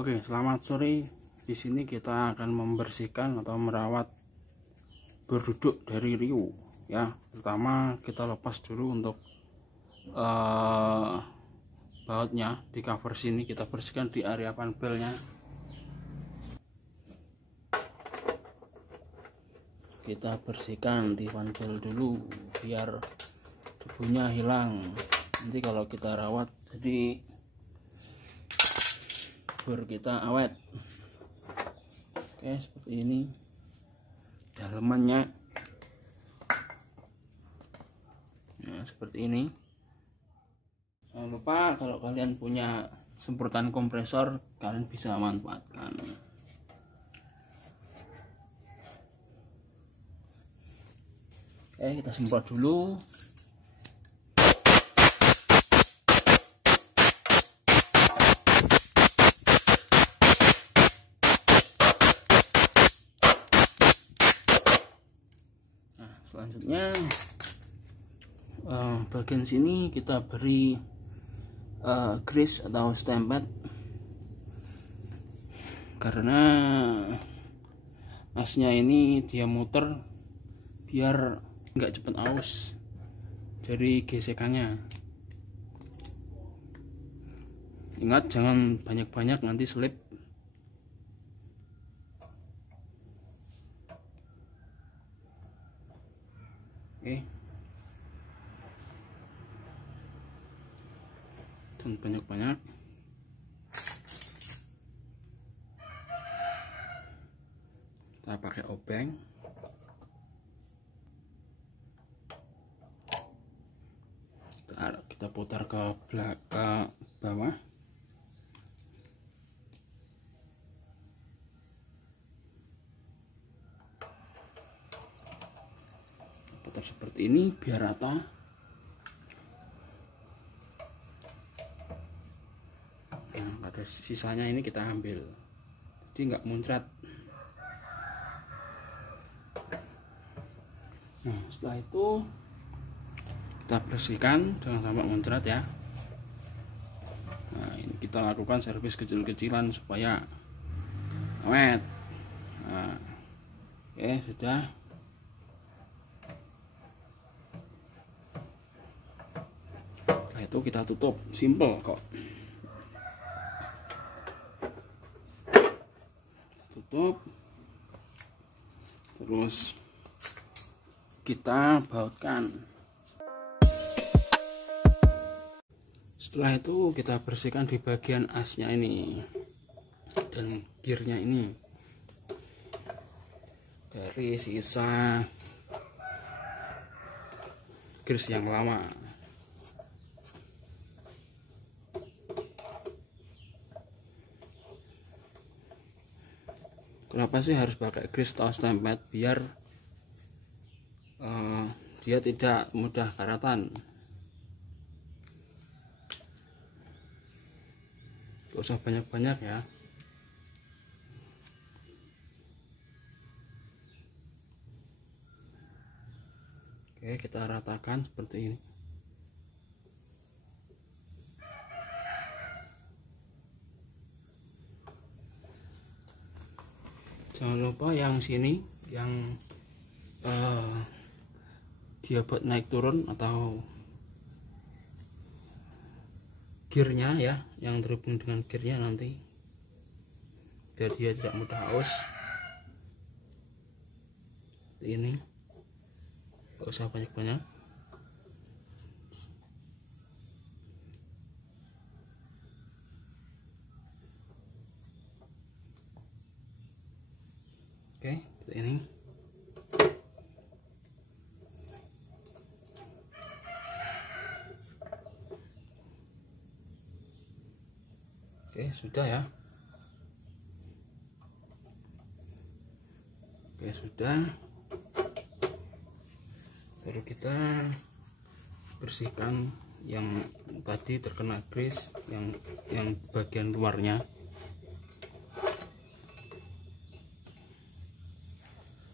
Oke, selamat sore. Di sini kita akan membersihkan atau merawat berduduk dari riu ya. Pertama kita lepas dulu untuk bautnya. Di cover sini kita bersihkan di area panbelnya. Kita bersihkan di panbel dulu biar debunya hilang. Nanti kalau kita rawat jadi bor kita awet. Oke, seperti ini dalemannya. Nah, seperti ini. Jangan lupa kalau kalian punya semprotan kompresor, kalian bisa manfaatkan. Oke, kita semprot dulu. Selanjutnya bagian sini kita beri grease atau stempel karena asnya ini dia muter biar nggak cepat aus dari gesekannya. Ingat jangan banyak-banyak, nanti selip. Oke, dan banyak-banyak. Kita pakai obeng. Kita putar ke bawah. Putar seperti ini biar rata. Nah, pada sisanya ini kita ambil, jadi nggak muncrat. Nah, setelah itu kita bersihkan, jangan sampai muncrat ya. Nah, ini kita lakukan servis kecil-kecilan supaya awet. Nah, oke, sudah. Itu kita tutup, simple kok. Tutup, terus kita bautkan. Setelah itu kita bersihkan di bagian asnya ini dan gearnya ini dari sisa grease yang lama. Kenapa sih harus pakai grease atau stempel? Biar dia tidak mudah karatan. Gak usah banyak-banyak ya. Oke, kita ratakan seperti ini. Jangan lupa yang sini yang dia buat naik turun atau gearnya ya, yang terhubung dengan gearnya nanti biar dia tidak mudah aus. Ini gak usah banyak-banyak. Oke, seperti ini. Oke, sudah ya. Oke, sudah. Baru kita bersihkan yang tadi terkena grease, yang bagian luarnya.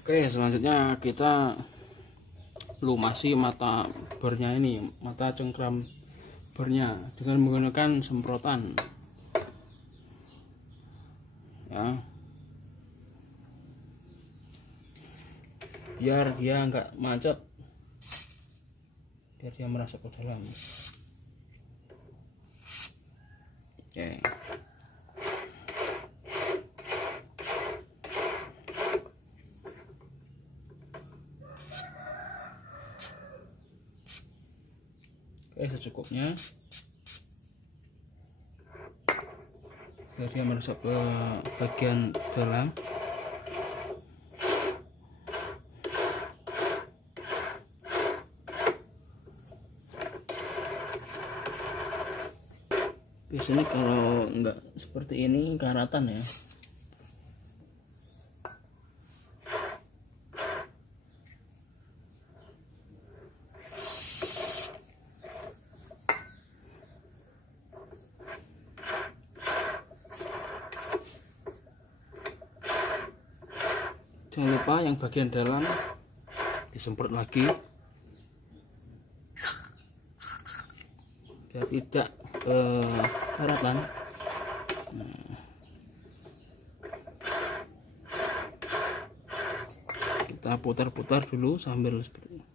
Oke, selanjutnya kita lumasi mata bornya ini, mata cengkram bornya dengan menggunakan semprotan. ya, biar dia nggak macet, biar dia merasuk ke dalam. Oke. Oke, secukupnya, biar dia merasuk ke bagian dalam. Biasanya kalau enggak seperti ini karatan ya. Jangan lupa yang bagian dalam disemprot lagi biar tidak karatan. Nah, kita putar-putar dulu sambil seperti ini.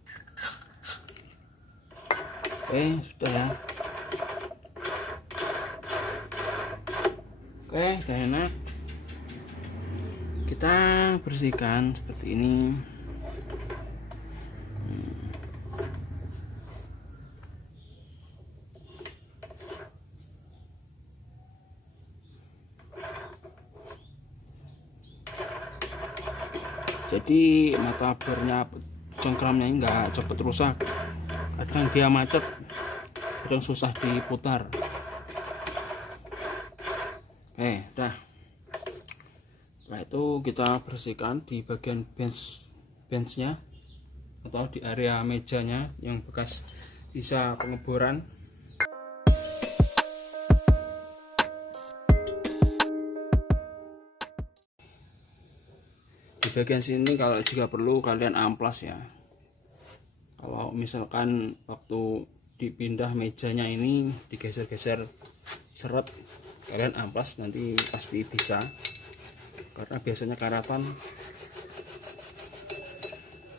Oke, sudah ya. Oke, udah enak. Kita bersihkan seperti ini. Jadi mata bornya, cengkramnya nggak cepet rusak. Kadang dia macet, kadang susah diputar. Oke, dah. Setelah itu kita bersihkan di bagian benchnya atau di area mejanya yang bekas sisa pengeboran. Di bagian sini kalau jika perlu kalian amplas ya. Kalau misalkan waktu dipindah mejanya ini digeser-geser seret, kalian amplas nanti pasti bisa. Karena biasanya karatan,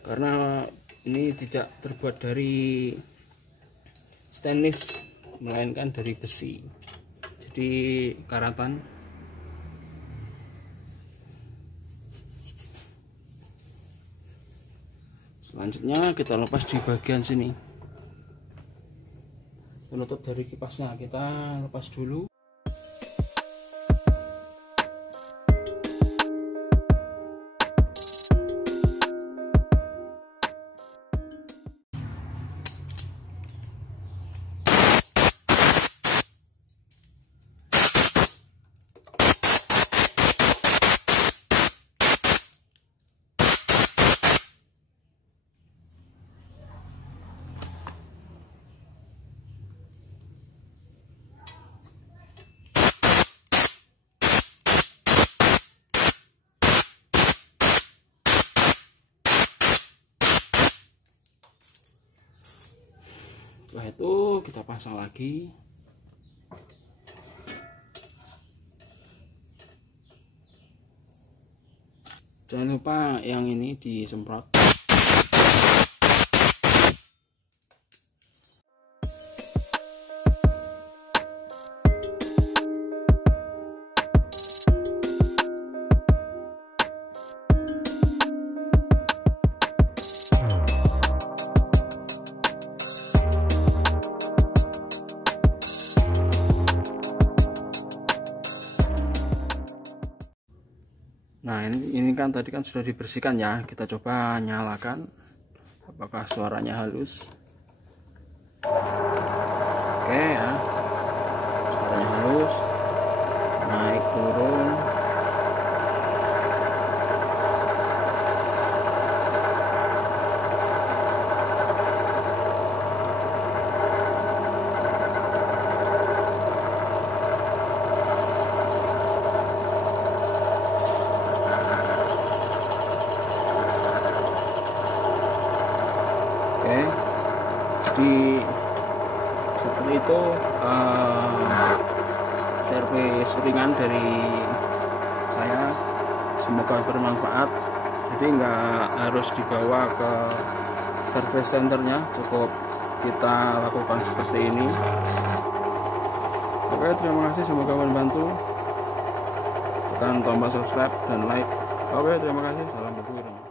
karena ini tidak terbuat dari stainless melainkan dari besi, jadi karatan. Selanjutnya kita lepas di bagian sini, penutup dari kipasnya kita lepas dulu. Setelah itu kita pasang lagi. Jangan lupa yang ini disemprot. Nah, ini kan tadi kan sudah dibersihkan ya. Kita coba nyalakan. Apakah suaranya halus? Oke ya. Suaranya halus. Naik turun. Jadi seperti itu servis ringan dari saya. Semoga bermanfaat. Jadi nggak harus dibawa ke service centernya, cukup kita lakukan seperti ini. Oke, terima kasih, semoga membantu. Tekan tombol subscribe dan like. Oke, terima kasih, salam berburu.